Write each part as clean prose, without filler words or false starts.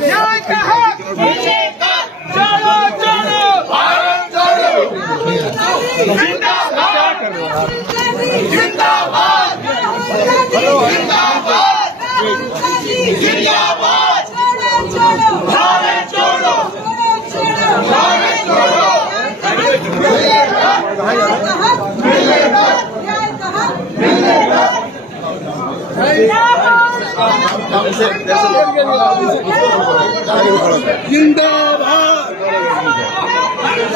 न्याय का हक चलो चलो भारत चलो जिंदाबाद जिंदाबाद जिंदाबाद जिंदाबाद भारत छोड़ो भारत छोड़ो जिंदाबाद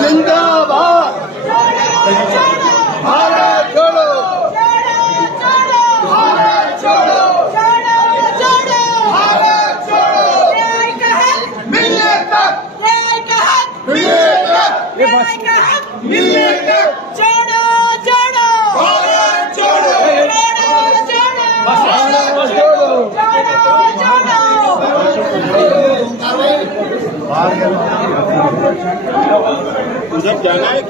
जिंदाबाद भारत छोड़ो भारत छोड़ो भारत छोड़ो मिलने तक मिलने तक मिलने तक छोड़ो छोड़ो भारत छोड़ो भारत छोड़ो जब जाना है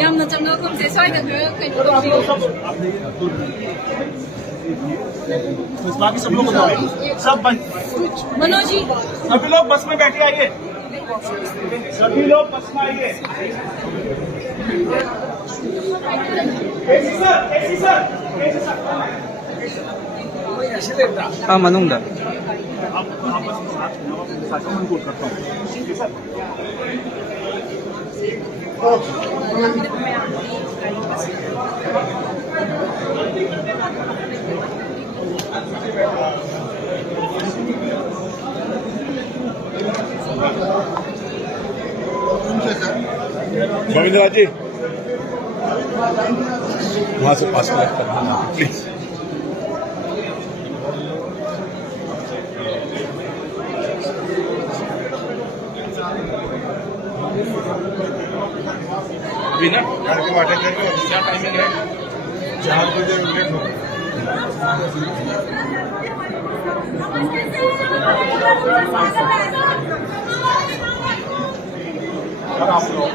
ꯌꯥꯝꯅ ꯆꯪꯉ ꯈꯨꯝꯁꯦ ꯁ꯭ꯋꯥꯏꯗ ꯈꯔ ꯀꯩꯅꯣ बाकी सब लोग बताओ सब बंद मनोज जी सभी लोग बस में बैठे आइए सभी लोग बस में आइए एसी सर हाँ मनुंग आप बस के साथ मैं कोट करता हूँ ठीक है सर गोविंदराज जी वहां से पास करना प्लीज ना कार्यक्रम अटेंड करके क्या टाइमिंग है 4 बजे लेट हो आप लोग